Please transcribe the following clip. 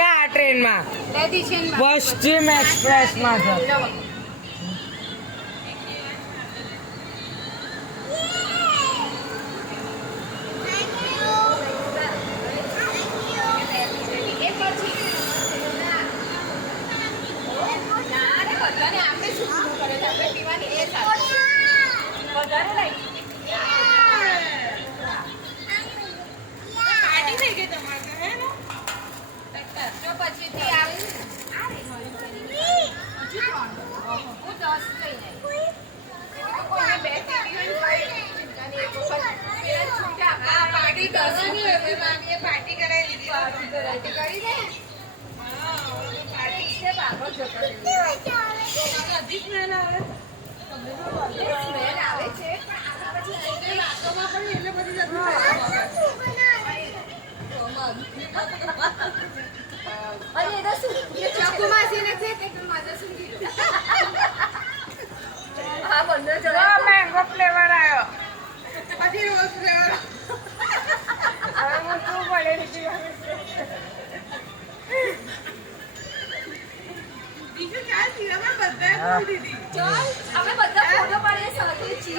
આ ટ્રેનમાં પશ્ચિમ એક્સપ્રેસમાં છે. મેંગો ફ્લેવર આવ્યો. પછી રોઝ ફ્લેવર. હવે હું શું પડે બીજું ક્યાં છીએ? અમે બધા ફોટો પાડીએ સાથે.